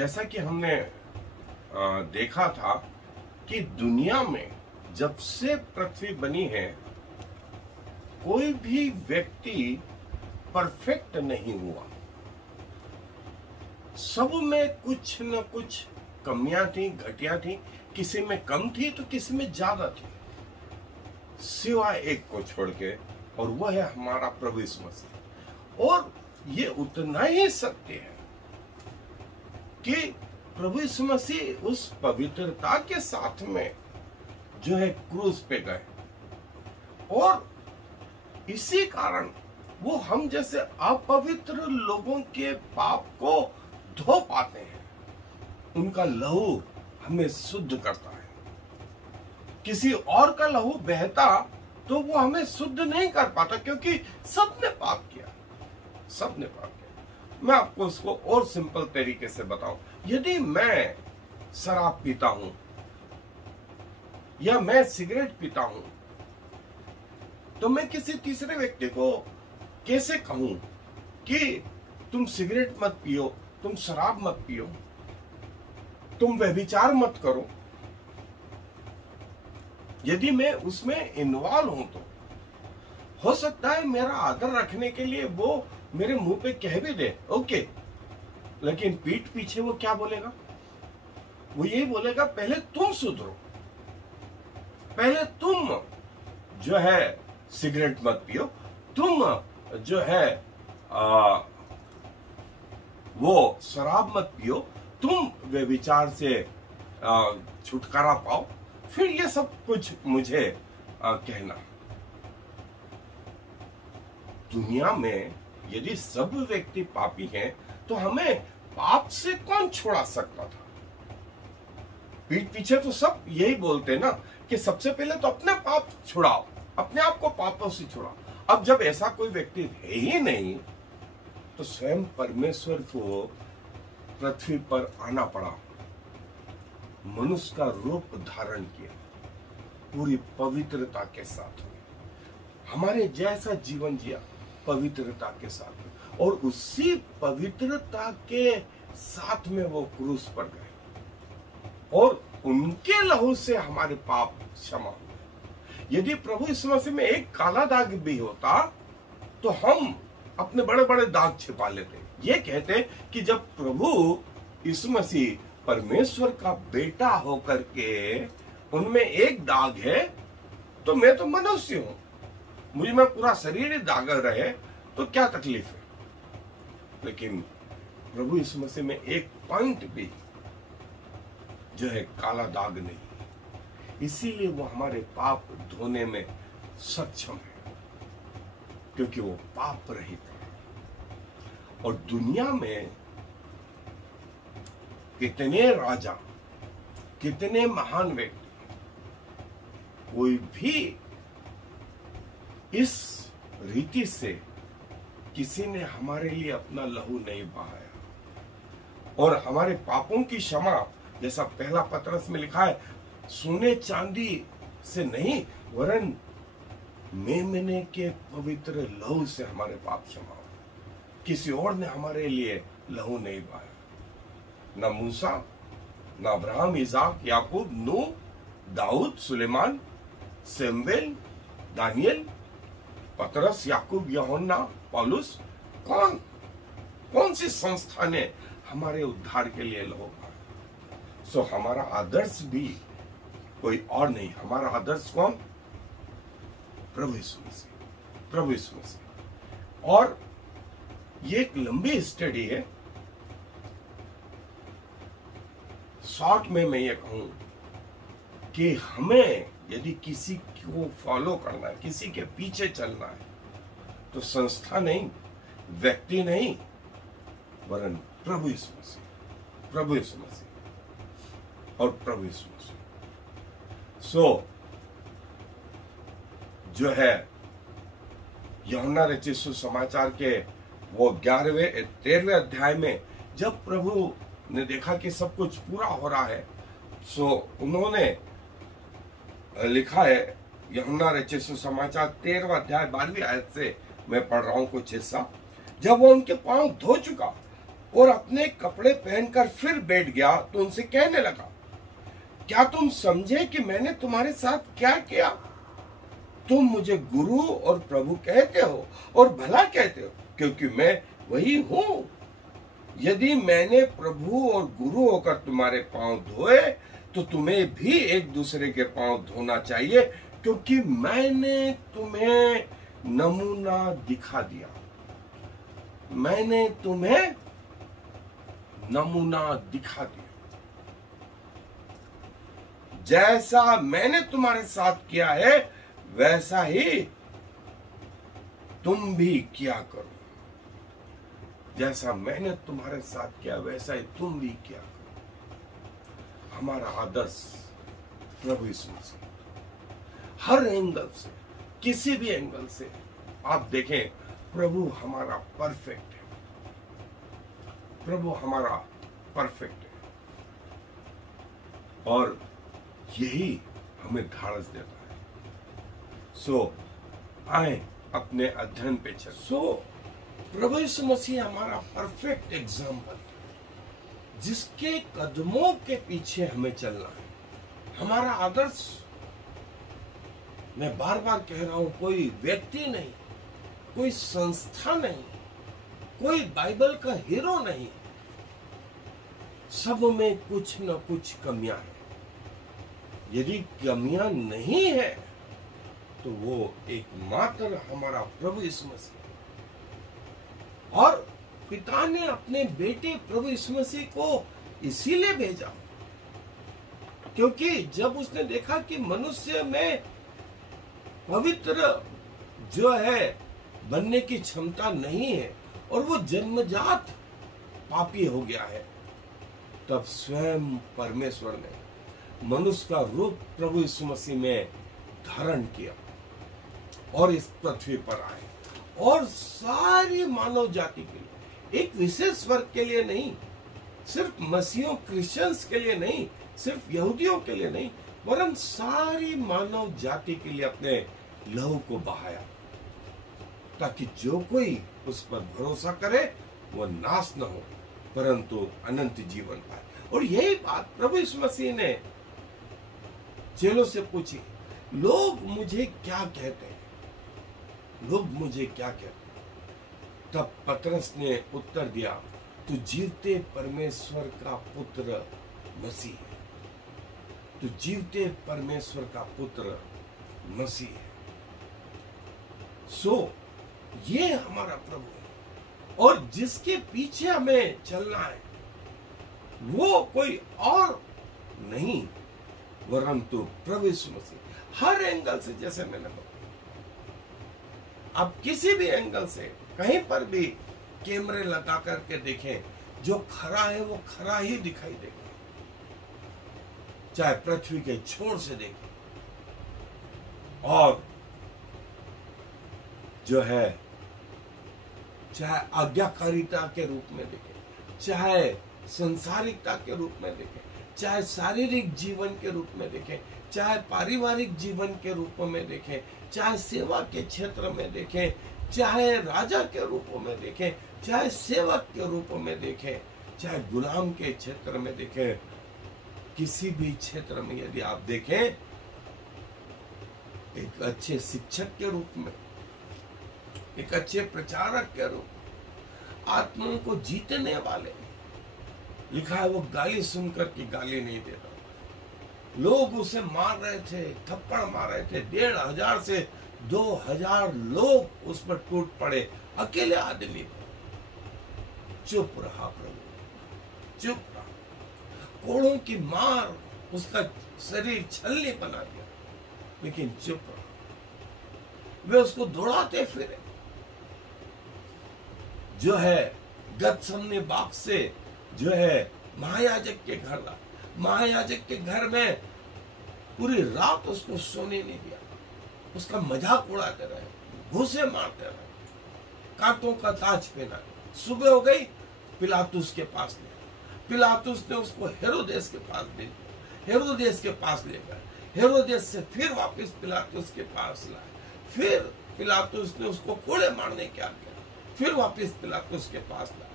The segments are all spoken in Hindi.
जैसा कि हमने देखा था कि दुनिया में जब से पृथ्वी बनी है कोई भी व्यक्ति परफेक्ट नहीं हुआ। सब में कुछ न कुछ कमियां थी, घटिया थी, किसी में कम थी तो किसी में ज्यादा थी, सिवाय एक को छोड़ के, और वह है हमारा प्रभु यीशु मसीह। और ये उतना ही सत्य है कि प्रभु यीशु मसीह उस पवित्रता के साथ में जो है क्रूस पे गए, और इसी कारण वो हम जैसे अपवित्र लोगों के पाप को धो पाते हैं। उनका लहू हमें शुद्ध करता है। किसी और का लहू बहता तो वो हमें शुद्ध नहीं कर पाता, क्योंकि सबने पाप किया, सबने पाप किया। मैं आपको इसको और सिंपल तरीके से बताऊं, यदि मैं शराब पीता हूं या मैं सिगरेट पीता हूं तो मैं किसी तीसरे व्यक्ति को कैसे कहूं कि तुम सिगरेट मत पियो, तुम शराब मत पियो, तुम व्यभिचार मत करो। यदि मैं उसमें इन्वॉल्व हूं तो हो सकता है मेरा आदर रखने के लिए वो मेरे मुंह पे कह भी दे ओके, लेकिन पीठ पीछे वो क्या बोलेगा? वो यही बोलेगा पहले तुम सुधरो, पहले तुम जो है सिगरेट मत पियो, तुम जो है वो शराब मत पियो, तुम व्यभिचार से छुटकारा पाओ, फिर ये सब कुछ मुझे कहना। दुनिया में यदि सब व्यक्ति पापी हैं तो हमें पाप से कौन छुड़ा सकता था? पीठ पीछे तो सब यही बोलते ना कि सबसे पहले तो अपने पाप छुड़ाओ, अपने आप को पापों से छुड़ाओ। अब जब ऐसा कोई व्यक्ति है ही नहीं तो स्वयं परमेश्वर को पृथ्वी पर आना पड़ा, मनुष्य का रूप धारण किया, पूरी पवित्रता के साथ में हमारे जैसा जीवन जिया, पवित्रता के साथ में, और उसी पवित्रता के साथ में वो क्रूस पर गए और उनके लहू से हमारे पाप क्षमा हुए। यदि प्रभु यीशु मसीह में एक काला दाग भी होता तो हम अपने बड़े बड़े दाग छिपा लेते। ये कहते कि जब प्रभु यीशु मसीह परमेश्वर का बेटा होकर के उनमें एक दाग है तो मैं तो मनुष्य हूं, मुझे में पूरा शरीर ही दागल रहे तो क्या तकलीफ है? लेकिन प्रभु यीशु मसीह में एक पॉइंट भी जो है काला दाग नहीं, इसीलिए वो हमारे पाप धोने में सक्षम है, क्योंकि वो पाप रहित है। और दुनिया में कितने राजा, कितने महान व्यक्ति, कोई भी इस रीति से किसी ने हमारे लिए अपना लहू नहीं बहाया। और हमारे पापों की क्षमा, जैसा पहला पत्रस में लिखा है, सोने चांदी से नहीं वरन मेमने के पवित्र लहू से हमारे पाप क्षमा हो। किसी और ने हमारे लिए लहू नहीं बहाया, ना मूसा, ना अब्राहम, इसाक, याकूब, नूह, दाऊद, सुलेमान, सैमुएल, दानियल, पतरस, याकूब, यूहन्ना, पौलुस, कौन सी संस्था ने हमारे उद्धार के लिए लहू बहाया? सो हमारा आदर्श भी कोई और नहीं, हमारा आदर्श कौन? प्रभु यीशु मसीह, प्रभु यीशु मसीह। और ये एक लंबी स्टडी है, शॉर्ट में मैं ये कहूं कि हमें यदि किसी को फॉलो करना है, किसी के पीछे चलना है, तो संस्था नहीं, व्यक्ति नहीं, वरन प्रभु यीशु मसीह, प्रभु यीशु मसीह और प्रभु यीशु मसीह। सो जो है यूहन्ना रचित सुसमाचार के वो 11वें 13वें अध्याय में जब प्रभु ने देखा कि सब कुछ पूरा हो रहा है, सो उन्होंने लिखा है, यूहन्ना रचित सुसमाचार 13वां अध्याय 12वीं आयत से मैं पढ़ रहा हूं कुछ हिस्सा। जब वो उनके पांव धो चुका और अपने कपड़े पहनकर फिर बैठ गया तो उनसे कहने लगा, क्या तुम समझे कि मैंने तुम्हारे साथ क्या किया? तुम मुझे गुरु और प्रभु कहते हो और भला कहते हो, क्योंकि मैं वही हूं। यदि मैंने प्रभु और गुरु होकर तुम्हारे पांव धोए तो तुम्हें भी एक दूसरे के पांव धोना चाहिए, क्योंकि मैंने तुम्हें नमूना दिखा दिया। मैंने तुम्हें नमूना दिखा दिया। जैसा मैंने तुम्हारे साथ किया है वैसा ही तुम भी किया करो। जैसा मैंने तुम्हारे साथ किया वैसा ही तुम भी किया करो। हमारा आदर्श प्रभु यीशु मसीह, हर एंगल से, किसी भी एंगल से आप देखें, प्रभु हमारा परफेक्ट है। प्रभु हमारा परफेक्ट है और यही हमें धारस देता है। सो आए अपने अध्ययन पे चल। प्रभु यीशु मसीह हमारा परफेक्ट एग्जाम्पल, जिसके कदमों के पीछे हमें चलना है। हमारा आदर्श, मैं बार बार कह रहा हूं, कोई व्यक्ति नहीं, कोई संस्था नहीं, कोई बाइबल का हीरो नहीं। सब में कुछ न कुछ कमियां हैं। यदि कमियां नहीं है तो वो एकमात्र हमारा प्रभु यीशु मसीह, और पिता ने अपने बेटे प्रभु यीशु मसीह को इसीलिए भेजा क्योंकि जब उसने देखा कि मनुष्य में पवित्र जो है बनने की क्षमता नहीं है और वो जन्मजात पापी हो गया है, तब स्वयं परमेश्वर ने मनुष्य का रूप प्रभु यीशु मसीह में धारण किया और इस पृथ्वी पर आए, और सारी मानव जाति के लिए, एक विशेष वर्ग के लिए नहीं, सिर्फ मसीहों क्रिश्चियंस के लिए नहीं, सिर्फ यहूदियों के लिए नहीं, वरन सारी मानव जाति के लिए अपने लहू को बहाया, ताकि जो कोई उस पर भरोसा करे वो नाश न हो परंतु अनंत जीवन पाए। और यही बात प्रभु यीशु मसीह ने चेलों से पूछी, लोग मुझे क्या कहते हैं? लोग मुझे क्या कहते हैं? तब पतरस ने उत्तर दिया, तू जीवते परमेश्वर का पुत्र मसीह है। तू जीवते परमेश्वर का पुत्र मसीह है। सो ये हमारा प्रभु है, और जिसके पीछे हमें चलना है वो कोई और नहीं वरंतु प्रभु यीशु मसीह। हर एंगल से, जैसे मैंने कहा, आप किसी भी एंगल से कहीं पर भी कैमरे लगा करके देखें, जो खरा है वो खरा ही दिखाई देगा। चाहे पृथ्वी के छोर से देखें और जो है चाहे आज्ञाकारिता के रूप में देखें, चाहे संसारिकता के रूप में देखें, चाहे शारीरिक जीवन के रूप में देखें, चाहे पारिवारिक जीवन के रूप में देखें, चाहे सेवा के क्षेत्र में देखें, चाहे राजा के रूप में देखें, चाहे सेवक के रूप में देखें, चाहे गुलाम के क्षेत्र में देखें, किसी भी क्षेत्र में यदि आप देखें, एक अच्छे शिक्षक के रूप में, एक अच्छे प्रचारक के रूप में, आत्माओं को जीतने वाले, लिखा है वो गाली सुनकर की गाली नहीं देता। लोग उसे मार रहे थे, थप्पड़ मार रहे थे, 1500 से 2000 लोग उस पर टूट पड़े, अकेले आदमी पर। चुप रहा प्रभु, चुप रहा। कोड़ों की मार उसका शरीर छलनी बना दिया, लेकिन चुप रहा। वे उसको दौड़ाते फिरे, जो है गतसमनी बाग से जो है महायाजक के घर ला। महायाजक के घर में पूरी रात उसको सोने नहीं दिया, उसका मजाक उड़ाते रहे, घूसे मारते रहे, कांटों का ताज पहना। सुबह हो गई, पिलातुस के पास ले, पिलातुस ने उसको हेरोदेस के पास ले गया, हेरोदेस के पास ले गया, हेरोदेस से फिर वापस पिलातुस के पास लाए, फिर पिलातुस ने उसको कोड़े मारने की आज्ञा, फिर वापस पिलातुस के पास लाए।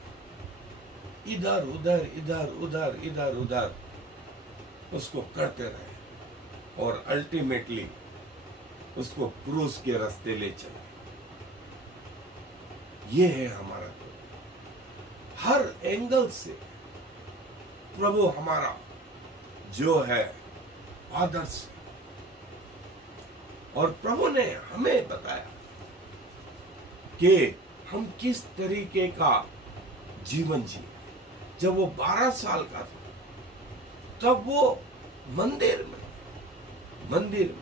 इधर उधर इधर उधर इधर उधर उसको करते रहे और अल्टीमेटली उसको क्रूस के रास्ते ले चले। ये है हमारा प्रभु। हर एंगल से प्रभु हमारा जो है आदर्श, और प्रभु ने हमें बताया कि हम किस तरीके का जीवन जिए। जब वो 12 साल का था तब वो मंदिर में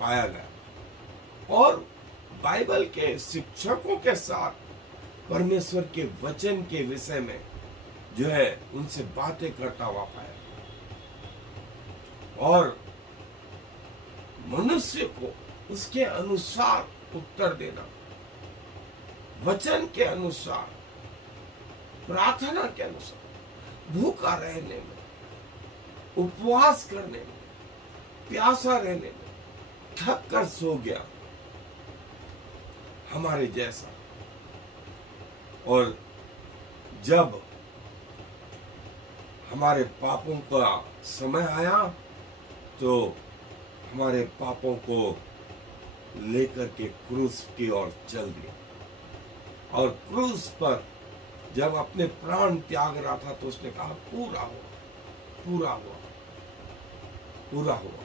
पाया गया और बाइबल के शिक्षकों के साथ परमेश्वर के वचन के विषय में जो है उनसे बातें करता हुआ पाया, और मनुष्य को उसके अनुसार उत्तर देना, वचन के अनुसार, प्रार्थना के अनुसार, भूखा रहने में, उपवास करने में, प्यासा रहने में, थक कर सो गया हमारे जैसा। और जब हमारे पापों का समय आया तो हमारे पापों को लेकर के क्रूस की ओर चल दिया, और क्रूस पर जब अपने प्राण त्याग रहा था तो उसने कहा पूरा हुआ, पूरा हुआ, पूरा हुआ।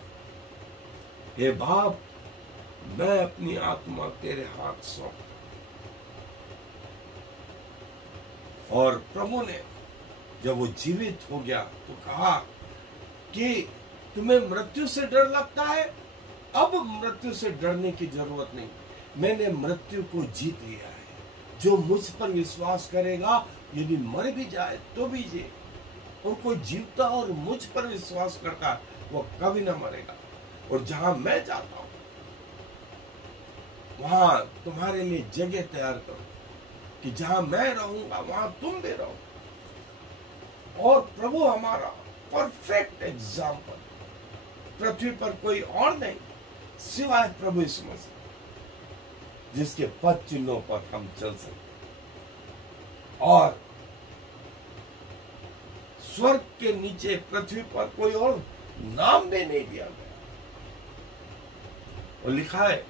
हे बाप, मैं अपनी आत्मा तेरे हाथ सौंप। और प्रभु ने जब वो जीवित हो गया तो कहा कि तुम्हें मृत्यु से डर लगता है, अब मृत्यु से डरने की जरूरत नहीं, मैंने मृत्यु को जीत लिया है। जो मुझ पर विश्वास करेगा यदि मर भी जाए तो भी जिए, और कोई जीवता और मुझ पर विश्वास करता है वो कभी ना मरेगा। और जहां मैं जाता हूं वहां तुम्हारे लिए जगह तैयार करो कि जहां मैं रहूंगा वहां तुम भी रहो। और प्रभु हमारा परफेक्ट एग्जाम्पल, पृथ्वी पर कोई और नहीं सिवाय प्रभु यीशु मसीह, जिसके पद चिन्हों पर हम चल सकते। और स्वर्ग के नीचे पृथ्वी पर कोई और नाम भी नहीं दिया गया, और लिखा है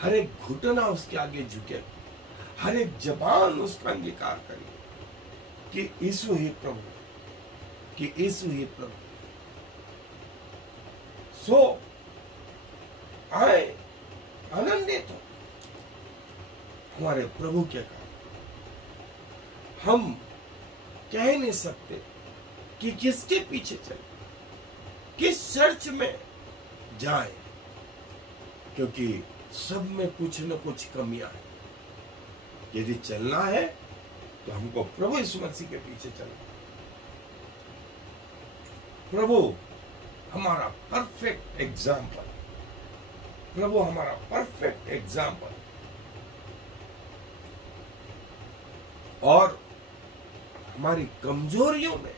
हर एक घुटना उसके आगे झुके, हर एक जबान उसका अंगीकार करे कि यीशु ही प्रभु, कि यीशु ही प्रभु। सो आए आनंदित हो हमारे प्रभु के कारण। हम कह नहीं सकते कि किसके पीछे चले, किस चर्च में जाएं, क्योंकि सब में कुछ न कुछ कमियां हैं। यदि चलना है तो हमको प्रभु यीशु मसीह के पीछे चलना। प्रभु हमारा परफेक्ट एग्जाम्पल, प्रभु हमारा परफेक्ट एग्जाम्पल, और हमारी कमजोरियों में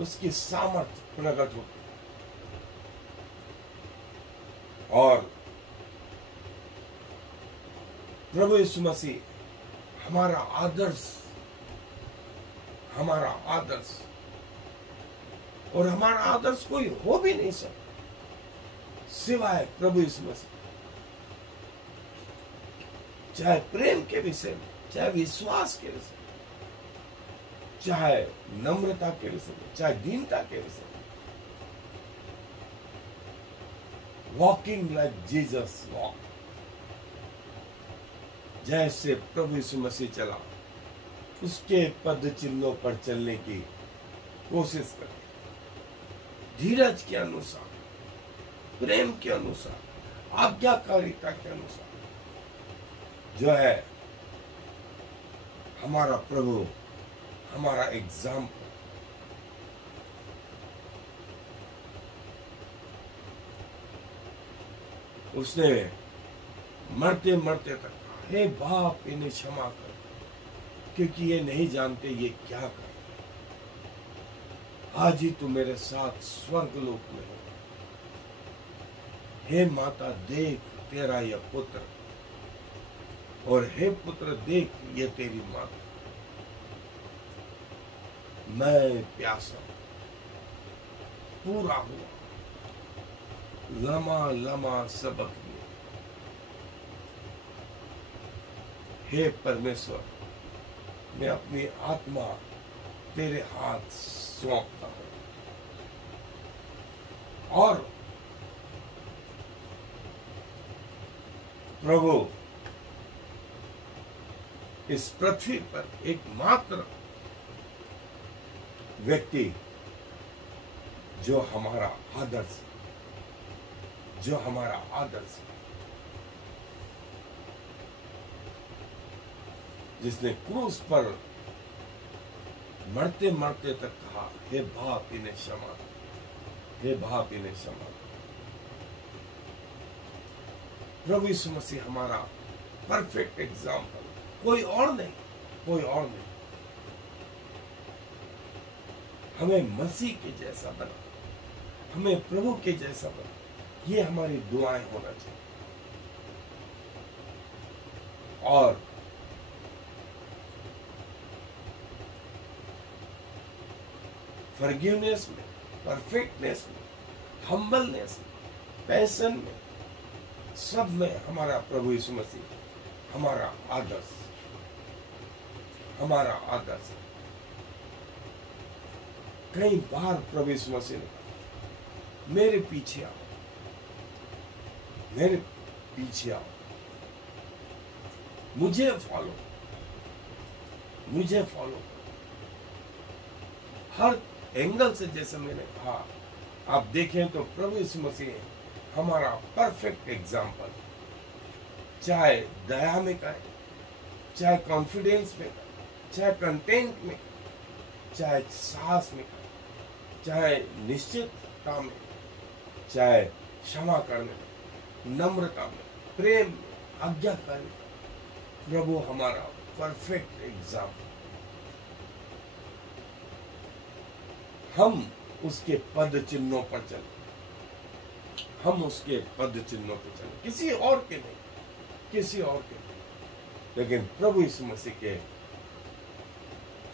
उसकी सामर्थ्य प्रकट होती है। और प्रभु यीशु मसीह हमारा आदर्श, हमारा आदर्श, और हमारा आदर्श कोई हो भी नहीं सकता सिवाय प्रभु यीशु मसीह। चाहे प्रेम के विषय में, चाहे विश्वास के विषय में, चाहे नम्रता के विषय में, चाहे दीनता के विषय में, वॉकिंग लाइक जीसस वॉक, जैसे प्रभु यीशु मसीह चला उसके पद चिन्हों पर चलने की कोशिश करें, धीरज के अनुसार, प्रेम के अनुसार, आज्ञाकारिता के अनुसार, जो है हमारा प्रभु, हमारा एग्जाम्पल। उसने मरते मरते तक, हे बाप इन्हें क्षमा कर, क्योंकि ये नहीं जानते ये क्या कर। आज ही तू मेरे साथ स्वर्ग लोक में हो। हे माता देख तेरा यह पुत्र, और हे पुत्र देख ये तेरी माता। मैं प्यासा पूरा हुआ, लमा लमा सबक लिया। हे परमेश्वर, मैं अपनी आत्मा तेरे हाथ सौंपता हूं और प्रभु इस पृथ्वी पर एकमात्र व्यक्ति जो हमारा आदर्श जिसने क्रूस पर मरते मरते तक कहा, हे बाप इन्हें क्षमा, हे बाप इन्हें क्षमा। प्रभु यीशु मसीह हमारा परफेक्ट एग्जाम्पल, कोई और नहीं। हमें मसीह के जैसा बना, हमें प्रभु के जैसा बना, ये हमारी दुआएं होना चाहिए। और फॉरगिवनेस में, परफेक्टनेस में, हम्बलनेस में, पैशन में, सब में हमारा प्रभु यीशु मसीह हमारा आदर्श है। कई बार प्रभु यीशु मसीह ने कहा, मेरे पीछे आओ, मुझे फॉलो। हर एंगल से, जैसे मैंने कहा, आप देखें तो प्रभु यीशु मसीह हमारा परफेक्ट एग्जाम्पल, चाहे दया में कहें, चाहे कॉन्फिडेंस में कहें, चाहे कंटेंट में, चाहे साहस में कहें, चाहे निश्चितता में, चाहे क्षमा करने में, नम्रता में, प्रेम में, आज्ञाकारी में, प्रभु हमारा परफेक्ट एग्जाम्पल। हम उसके पद चिन्हों पर चले, किसी और के नहीं, लेकिन प्रभु यीशु मसीह के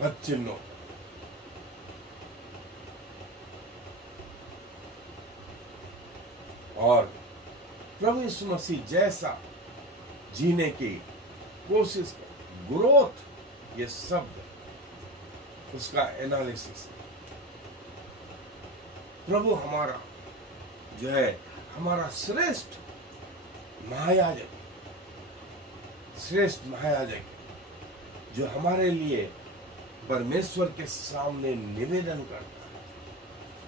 पद चिन्हों। और प्रभु यीशु मसीह जैसा जीने की कोशिश कर, ग्रोथ, ये शब्द उसका एनालिसिस। प्रभु हमारा जो है, हमारा श्रेष्ठ महायाजक, जो हमारे लिए परमेश्वर के सामने निवेदन करता है,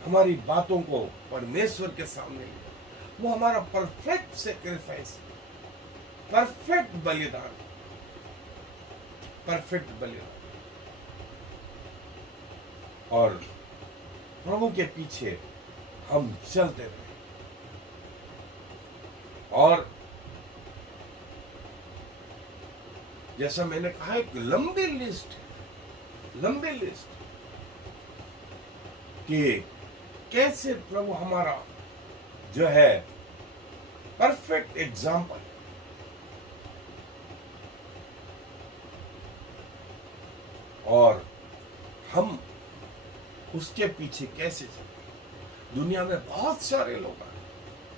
हमारी बातों को परमेश्वर के सामने, वो हमारा परफेक्ट सैक्रिफाइस, परफेक्ट बलिदान। और प्रभु के पीछे हम चलते रहे। और जैसा मैंने कहा, एक लंबी लिस्ट कि कैसे प्रभु हमारा जो है परफेक्ट एग्जाम्पल, और हम उसके पीछे कैसे चले। दुनिया में बहुत सारे लोग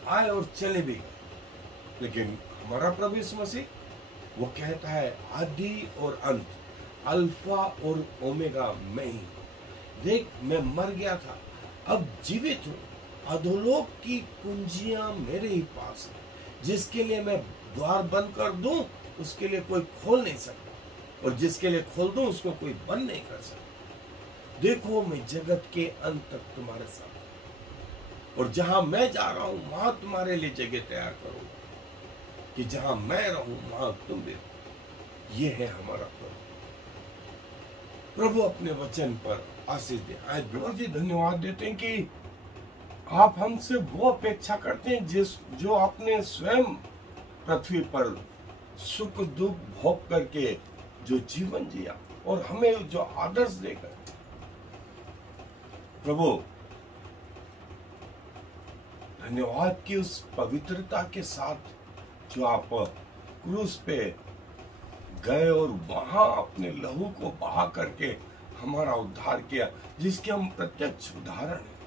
आए और चले भी गए, लेकिन हमारा प्रभु यीशु मसीह वो कहता है, आदि और अंत, अल्फा और ओमेगा मैं ही। देख, मैं मर गया था, अब जीवित हूं, अधोलोक की कुंजियां मेरे ही पास है। जिसके लिए मैं द्वार बंद कर दूं, उसके लिए कोई खोल नहीं सकता, और जिसके लिए खोल दूं, उसको कोई बंद नहीं कर सकता। देखो, मैं जगत के अंत तक तुम्हारे साथ, और जहां मैं जा रहा हूं वहां तुम्हारे लिए जगह तैयार करूंगा, कि जहां मैं रहूं वहां तुम भी रहो। ये है हमारा प्रभु अपने वचन पर आशीष दे। आज प्रभु जी धन्यवाद देते हैं कि आप हमसे वो अपेक्षा करते हैं जो आपने स्वयं पृथ्वी पर सुख दुख भोग करके जो जीवन जिया, और हमें जो आदर्श देकर। प्रभु धन्यवाद की उस पवित्रता के साथ जो आप क्रूस पे गए और वहां अपने लहू को बहा करके हमारा उद्धार किया, जिसके हम प्रत्यक्ष उदाहरण हैं,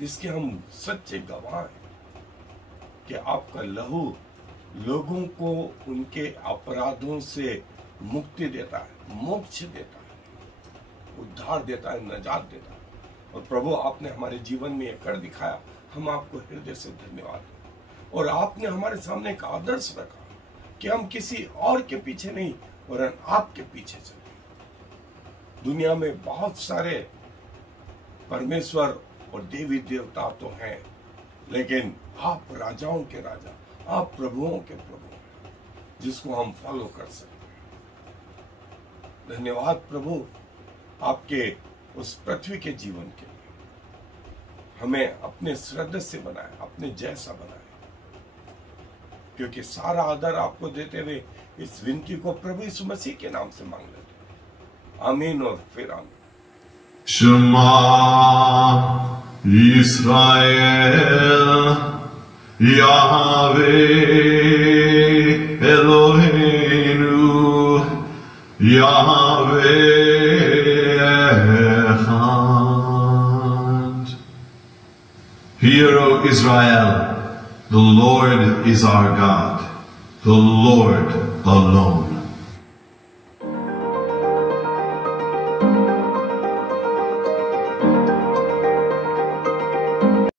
जिसके हम सच्चे गवाह हैं, कि आपका लहू लोगों को उनके अपराधों से मुक्ति देता है, मोक्ष देता है, उद्धार देता है, नजात देता है। और प्रभु, आपने हमारे जीवन में यह कर दिखाया, हम आपको हृदय से धन्यवाद दें। और आपने हमारे सामने एक आदर्श रखा कि हम किसी और के पीछे नहीं, वरन आपके पीछे चले। दुनिया में बहुत सारे परमेश्वर और देवी देवता तो हैं, लेकिन आप राजाओं के राजा, आप प्रभुओं के प्रभु हैं, जिसको हम फॉलो कर सकते हैं। धन्यवाद प्रभु, आपके उस पृथ्वी के जीवन के लिए। हमें अपने सदृश बनाए, अपने जैसा बनाए, क्योंकि सारा आदर आपको देते हुए इस विनती को प्रभु यीशु मसीह के नाम से मांग लेते हैं। आमीन और फिर आमीन। Shema Yisrael Yahweh Eloheinu Yahweh Echad. Hear, O Israel, the Lord is our God, the Lord alone.